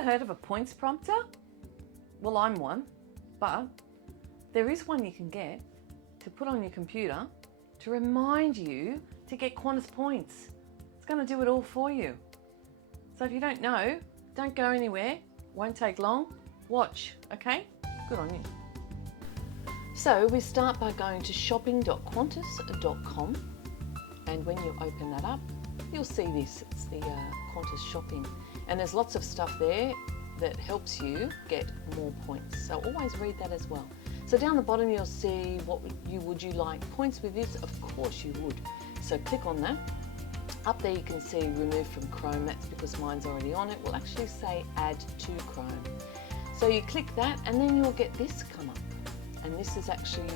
ever heard of a points prompter? Well, I'm one, but there is one you can get to put on your computer to remind you to get Qantas points. It's going to do it all for you. So if you don't know, don't go anywhere, won't take long, watch, okay? Good on you. So we start by going to shopping.qantas.com, and when you open that up, you'll see this, it's the Qantas shopping, and there's lots of stuff there that helps you get more points. So always read that as well. So down the bottom you'll see what would you like points with this? Of course you would. So click on that. Up there you can see remove from Chrome, that's because mine's already on it. We'll actually say add to Chrome. So you click that and then you'll get this come up. And this is actually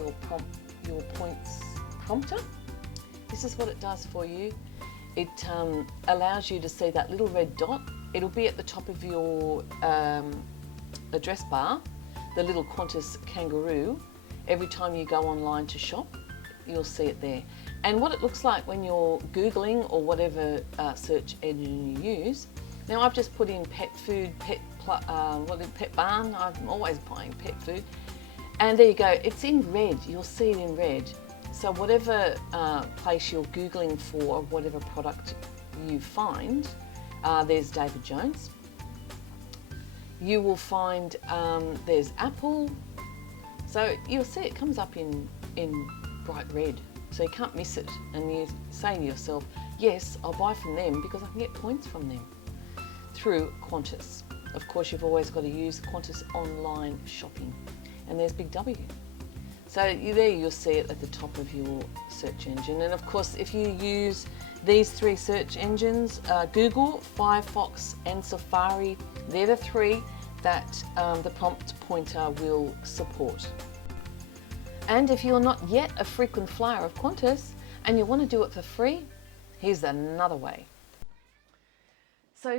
your points prompter. This is what it does for you. It allows you to see that little red dot. It'll be at the top of your address bar, the little Qantas kangaroo. Every time you go online to shop, you'll see it there. And what it looks like when you're Googling or whatever search engine you use. Now I've just put in pet food, pet barn. I'm always buying pet food. And there you go, it's in red, you'll see it in red. So whatever place you're Googling for, whatever product you find, there's David Jones. You will find there's Apple. So you'll see it comes up in bright red, so you can't miss it. And you say to yourself, yes, I'll buy from them because I can get points from them through Qantas. Of course, you've always got to use Qantas online shopping. And there's Big W. So there you'll see it at the top of your search engine. And of course, if you use these three search engines, Google, Firefox and Safari, they're the three that the prompt pointer will support. And if you're not yet a frequent flyer of Qantas and you want to do it for free, here's another way. So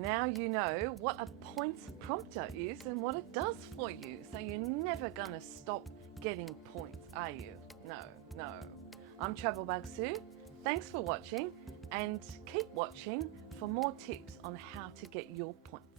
now you know what a points prompter is and what it does for you. So you're never going to stop getting points, are you? No. I'm Travel Bug Sue. Thanks for watching and keep watching for more tips on how to get your points.